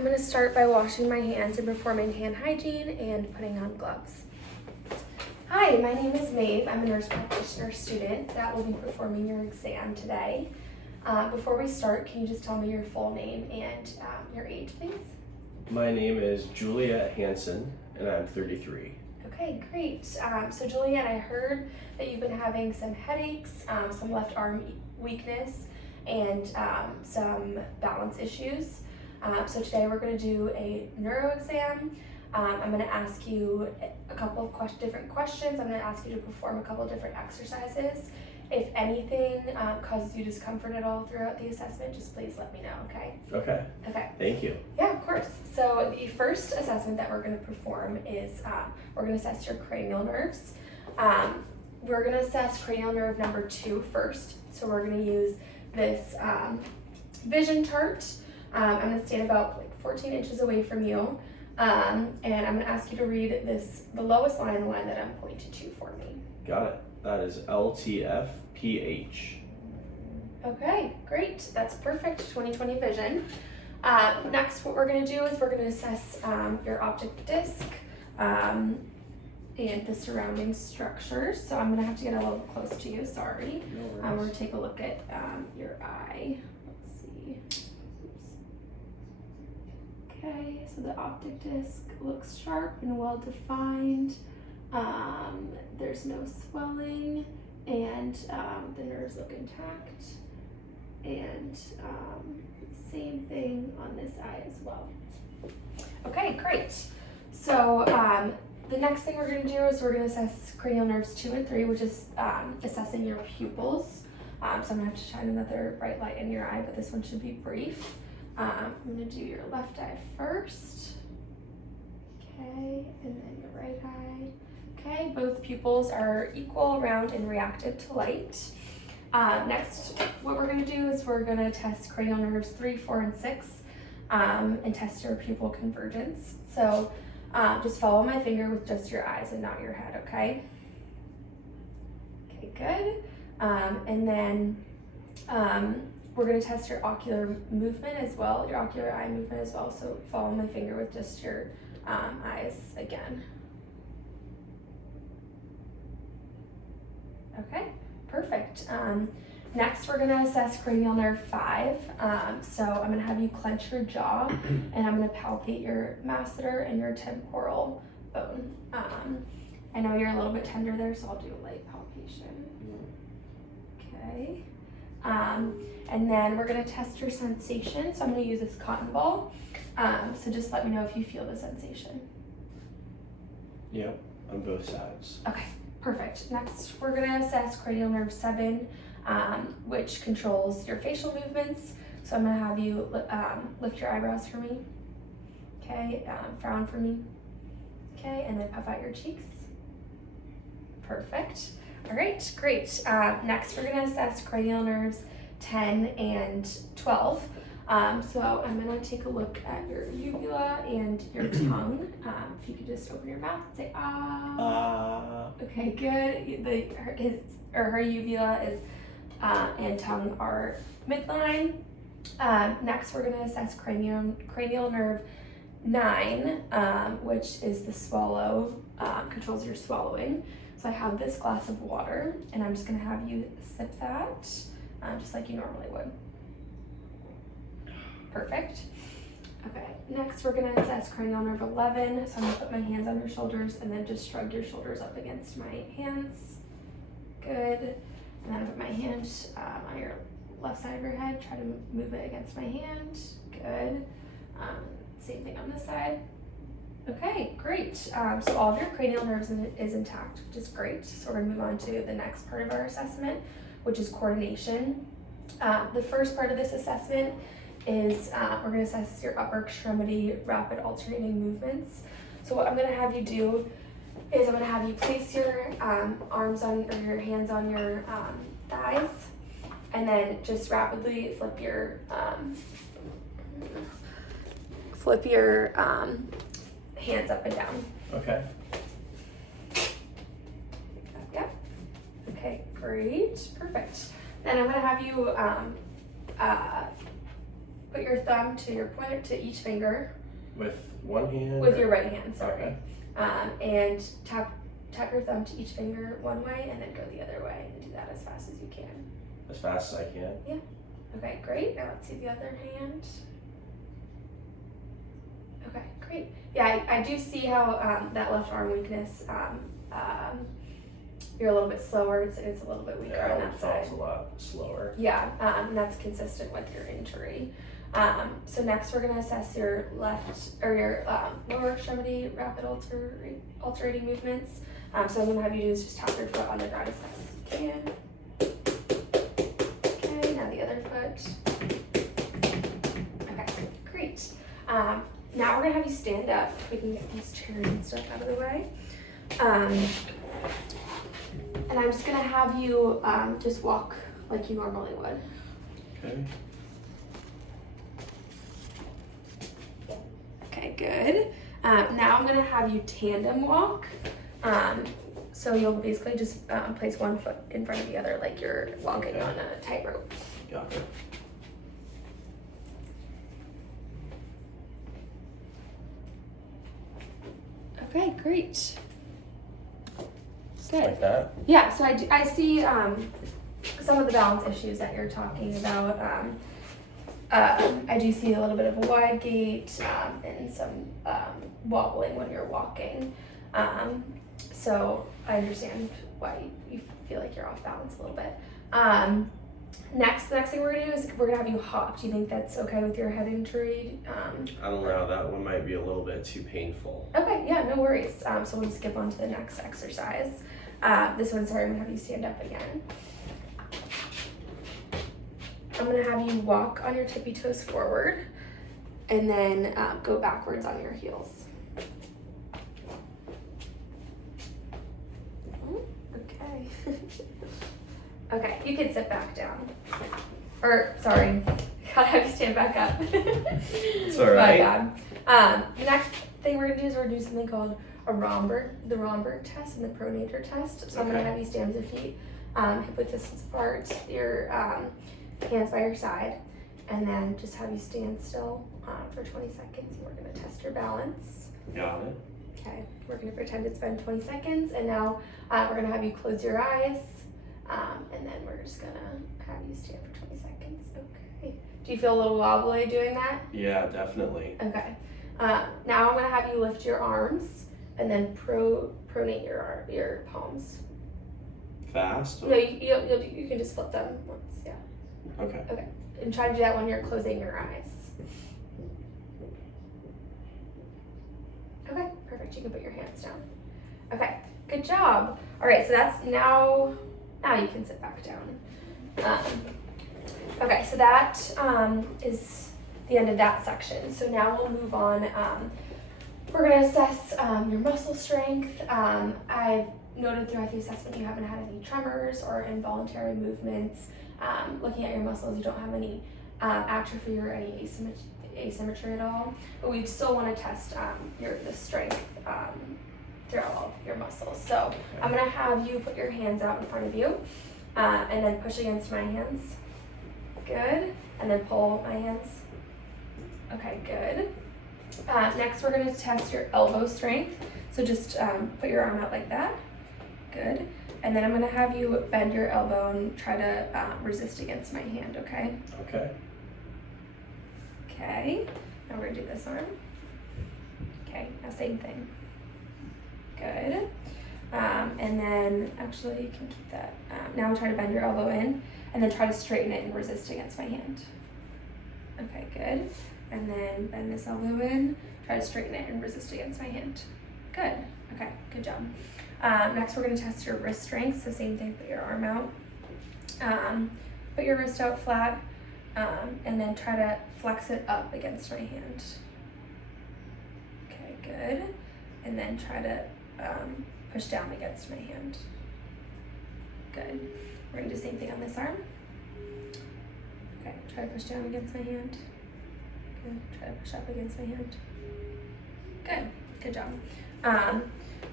I'm going to start by washing my hands and performing hand hygiene and putting on gloves. Hi, my name is Maeve. I'm a nurse practitioner student that will be performing your exam today. Before we start, can you just tell me your full name and your age, please? My name is Juliet Hansen, and I'm 33. Okay, great. So Juliet, I heard that you've been having some headaches, some left arm weakness, and some balance issues. So today we're going to do a neuro exam. I'm going to ask you a couple of different questions. I'm going to ask you to perform a couple of different exercises. If anything causes you discomfort at all throughout the assessment, just please let me know, okay? Okay. Okay. Thank you. Yeah, of course. So the first assessment that we're going to perform is we're going to assess your cranial nerves. We're going to assess cranial nerve number 2 first. So we're going to use this vision chart. I'm going to stand about like 14 inches away from you, and I'm going to ask you to read the lowest line, the line that I'm pointing to for me. Got it. That is LTFPH. Okay, great. That's perfect. 20/20 vision. Next, what we're going to do is we're going to assess your optic disc and the surrounding structures. So I'm going to have to get a little close to you. Sorry. No We're worries. going to take a look at your eye. Let's see. Oops. Okay, so the optic disc looks sharp and well defined. There's no swelling, and the nerves look intact. And same thing on this eye as well. Okay, great. So the next thing we're going to do is we're going to assess cranial nerves 2 and 3, which is assessing your pupils. So I'm going to have to shine another bright light in your eye, but this one should be brief. I'm going to do your left eye first. Okay, and then your right eye. Okay, both pupils are equal, round, and reactive to light. Next, what we're going to do is we're going to test cranial nerves 3, 4, and 6 and test your pupil convergence. So just follow my finger with just your eyes and not your head, okay? Okay, good. And then we're going to test your ocular movement as well, your ocular eye movement as well. So follow my finger with just your eyes again. Okay, perfect. Next, we're going to assess cranial nerve 5. So I'm going to have you clench your jaw, and I'm going to palpate your masseter and your temporal bone. I know you're a little bit tender there, so I'll do a light palpation. Okay. And then we're going to test your sensation. So I'm going to use this cotton ball. So just let me know if you feel the sensation. Yep, on both sides. Okay. Perfect. Next, we're going to assess cranial nerve 7, which controls your facial movements. So I'm going to have you lift your eyebrows for me. Okay, frown for me. Okay, and then puff out your cheeks. Perfect. All right, great. Next, we're going to assess cranial nerves 10 and 12. So I'm going to take a look at your uvula and your tongue. If you could just open your mouth and say, ah. Okay, good. Her uvula is and tongue are midline. Next, we're going to assess cranial nerve 9, which is the swallow, controls your swallowing. So I have this glass of water, and I'm just going to have you sip that, just like you normally would. Perfect. Okay, next we're going to assess cranial nerve 11. So I'm going to put my hands on your shoulders and then just shrug your shoulders up against my hands. Good. And then I put my hand on your left side of your head. Try to move it against my hand. Good. Same thing on this side. Okay, great. So all of your cranial nerves is intact, which is great. So we're going to move on to the next part of our assessment, which is coordination. The first part of this assessment is we're going to assess your upper extremity rapid alternating movements. So what I'm going to have you do is I'm going to have you place your arms on, or your hands on your thighs, and then just rapidly flip your hands up and down. Okay. Yep. Okay, great, perfect. Then I'm going to have you put your thumb to your pointer to each finger With one hand? with or- your right hand, sorry. Okay. And tap your thumb to each finger one way and then go the other way and do that as fast as you can. As fast as I can. Okay, great. Now let's see the other hand. Okay, great. Yeah, I do see how that left arm weakness, you're a little bit slower. It's a little bit weaker Yeah, on it that felt side. a lot slower. Yeah, that's consistent with your injury. So next we're gonna assess your left or your lower extremity rapid alternating movements. So I'm gonna have you do is just tap your foot on the ground as fast as you can. Okay, now the other foot. Okay, great. Now we're gonna have you stand up. We can get these chairs and stuff out of the way. And I'm just gonna have you just walk like you normally would. Okay. Okay, good. Now I'm gonna have you tandem walk. So you'll basically just place one foot in front of the other like you're walking on a tightrope. Got it. Okay, great. Good. Like that? Yeah, so I see some of the balance issues that you're talking about. I do see a little bit of a wide gait and some wobbling when you're walking. So I understand why you feel like you're off balance a little bit. The next thing we're gonna do is we're gonna have you hop. Do you think that's okay with your head injury? I don't know. That one might be a little bit too painful. Okay, yeah, no worries. So we'll skip on to the next exercise. This one, sorry, I'm gonna have you stand up again. I'm gonna have you walk on your tippy toes forward and then go backwards on your heels. Okay. Okay, you can sit back down. Or, sorry, gotta have you stand back up. It's all right. My bad. The next thing we're gonna do is we're gonna do something called the Romberg test and the pronator test. So I'm gonna Okay. have you stand with your feet hip width distance apart, your hands by your side, and then just have you stand still for 20 seconds. We're gonna test your balance. Got it. Okay, we're gonna pretend it's been 20 seconds, and now we're gonna have you close your eyes, and then we're just gonna have you stand for 20 seconds. Okay. Do you feel a little wobbly doing that? Yeah, definitely. Okay. Now I'm gonna have you lift your arms and then pronate your palms. Fast? No, you can just flip them once. Yeah. Okay. Okay. And try to do that when you're closing your eyes. Okay, perfect. You can put your hands down. Okay, good job. All right, so that's now you can sit back down. Okay, so that is the end of that section. So now we'll move on. We're gonna assess your muscle strength. I've noted throughout the assessment you haven't had any tremors or involuntary movements. Looking at your muscles, you don't have any atrophy or any asymmetry at all, but we still want to test the strength throughout all of your muscles. So I'm gonna have you put your hands out in front of you, and then push against my hands. Good, and then pull my hands. Okay, good. Next, we're gonna test your elbow strength. So just put your arm out like that. Good. And then I'm gonna have you bend your elbow and try to resist against my hand, okay? Okay. Okay, now we're gonna do this arm. Okay, now same thing. Good. And then, actually, you can keep that. Now try to bend your elbow in, and then try to straighten it and resist against my hand. Okay, good. And then bend this elbow in, try to straighten it and resist against my hand. Good. Okay, good job. Next, we're gonna test your wrist strength. So same thing, put your arm out. Put your wrist out flat, and then try to flex it up against my hand. Okay, good. And then try to push down against my hand. Good. We're gonna do the same thing on this arm. Okay, try to push down against my hand. Good. Try to push up against my hand. Good. Good job.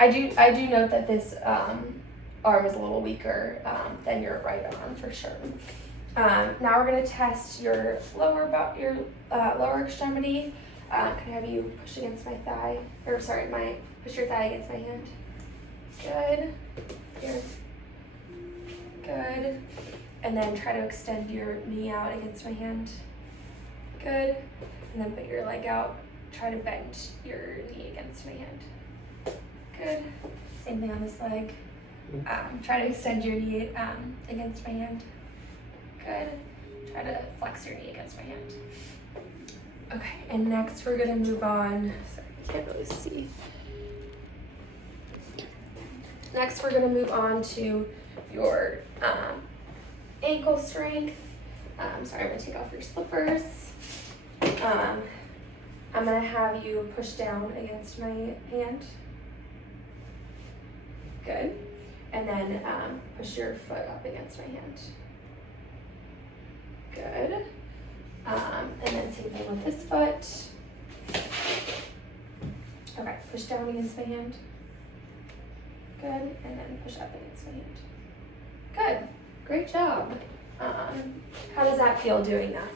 I do note that this arm is a little weaker than your right arm for sure. Now we're gonna test your lower extremity. Can I have you push against my thigh? Or sorry, push your thigh against my hand. Good. Here. Good. And then try to extend your knee out against my hand. Good. And then put your leg out. Try to bend your knee against my hand. Good. Same thing on this leg. Try to extend your knee against my hand. Good. Try to flex your knee against my hand. Okay, and next we're gonna move on. Sorry, I can't really see. Next we're gonna move on to your ankle strength. Sorry, I'm gonna take off your slippers. I'm gonna have you push down against my hand. Good. And then push your foot up against my hand. Good. And then same thing with this foot. Okay, push down against my hand. Good. And then push up against my hand. Good. Great job. How does that feel doing that?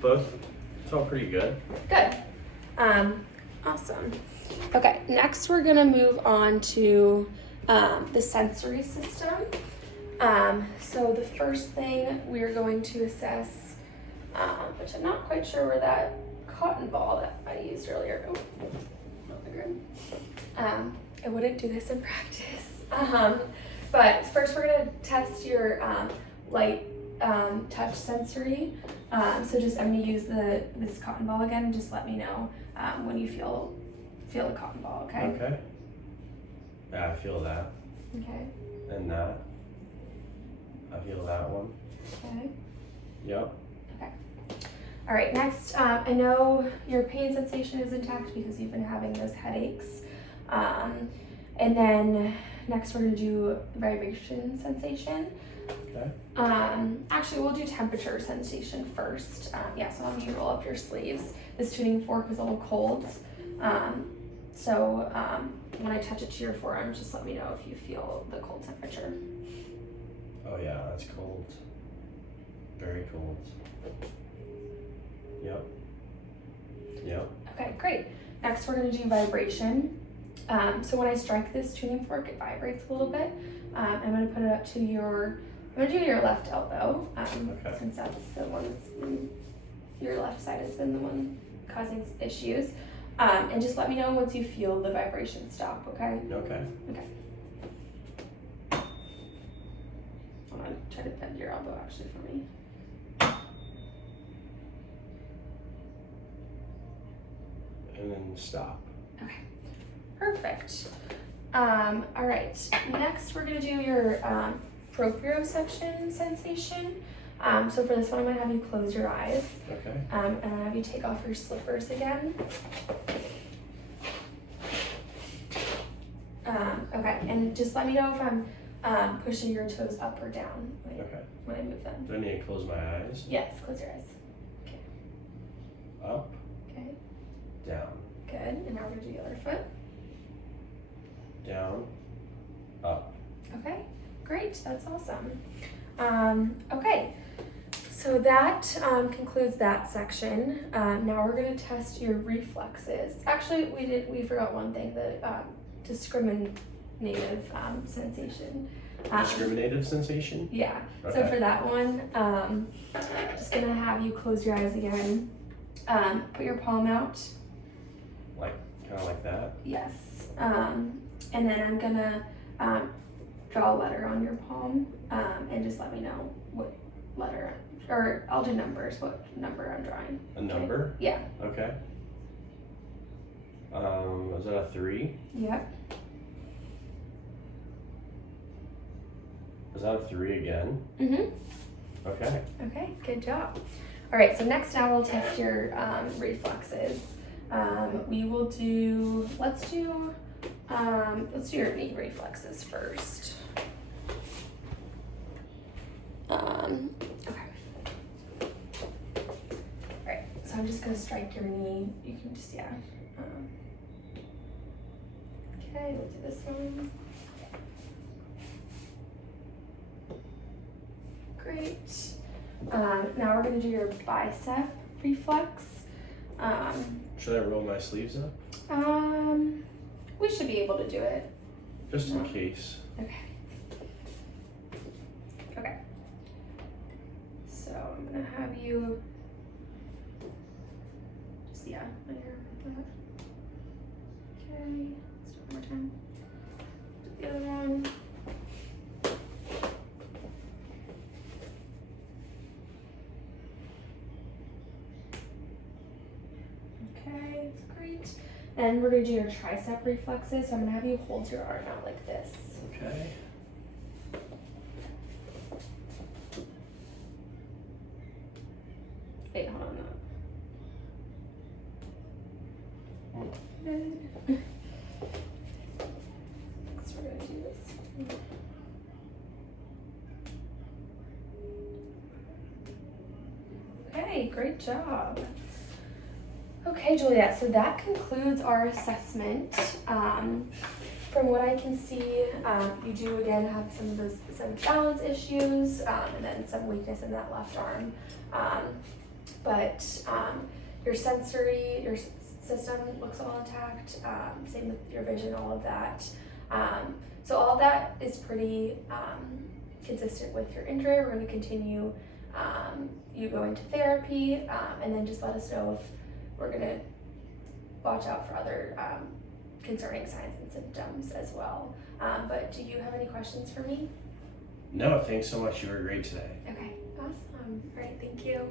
Both felt pretty good. Good. Awesome. Okay, next we're gonna move on to the sensory system. So the first thing we're going to assess, which I'm not quite sure where that cotton ball that I used earlier. Oh, not the grid. I wouldn't do this in practice. But first we're gonna test your light touch sensory. So I'm gonna use this cotton ball again, and just let me know when you feel the cotton ball. Okay. Okay. Yeah, I feel that. Okay. And that. I feel that one. Okay. Yep. Okay. All right. Next, I know your pain sensation is intact because you've been having those headaches. And then next we're gonna do vibration sensation. Okay. Actually, we'll do temperature sensation first. Yeah, so I'm gonna roll up your sleeves. This tuning fork is a little cold. So when I touch it to your forearm, just let me know if you feel the cold temperature. Oh yeah, that's cold. Very cold. Yep. Yep. Okay, great. Next, we're gonna do vibration. So when I strike this tuning fork, it vibrates a little bit. I'm gonna put it up to I'm gonna do your left elbow, Okay. since that's the one that's been, your left side has been the one causing issues. And just let me know once you feel the vibration stop, okay? Okay. Okay. I'm gonna try to bend your elbow actually for me. And then stop. Okay, perfect. All right, next we're gonna do your proprioception sensation. So for this one, I'm gonna have you close your eyes. Okay. And I'm gonna have you take off your slippers again. Okay, and just let me know if I'm pushing your toes up or down when I move them. Do I need to close my eyes? Yes, close your eyes. Okay. Up, Okay, down, good. And now we're gonna do the other foot. down, up. Okay, great. That's awesome. Okay, so that concludes that section. Now we're gonna test your reflexes. Actually, we forgot one thing, the discriminative sensation. Discriminative sensation? Yeah. Okay. So for that one, just gonna have you close your eyes again. Put your palm out. Like, kind of like that? Yes. And then I'm gonna draw a letter on your palm, and just let me know what letter, or I'll do numbers, what number I'm drawing. A number? Yeah. Okay. Is that a 3? Yep. Is that a 3 again? Mm-hmm. Okay. Okay, good job. All right, so next now we'll test your reflexes. We will do, let's do your knee reflexes first. Okay. All right, so I'm just gonna strike your knee. You can just, yeah. Okay, we'll do this one. great. Now we're gonna do your bicep reflex. Should I roll my sleeves up? We should be able to do it. Just in case. Okay. Okay. So I'm gonna have you just lay your arm like that. Okay. Let's do it one more time. Do the other one. Okay, that's great. And we're gonna do your tricep reflexes. So I'm gonna have you hold your arm out like this. Okay. Wait, hold on. Hmm. Good. Next, we're gonna do this. Okay, great job. Okay, Juliet, so that concludes our assessment. From what I can see, you do again have some balance issues and then some weakness in that left arm. But your system looks all intact, same with your vision, all of that. So all of that is pretty consistent with your injury. We're going to continue you going to therapy, and then just let us know if we're going to watch out for other concerning signs and symptoms as well. But do you have any questions for me? No, thanks so much. You were great today. Okay, awesome. All right, thank you.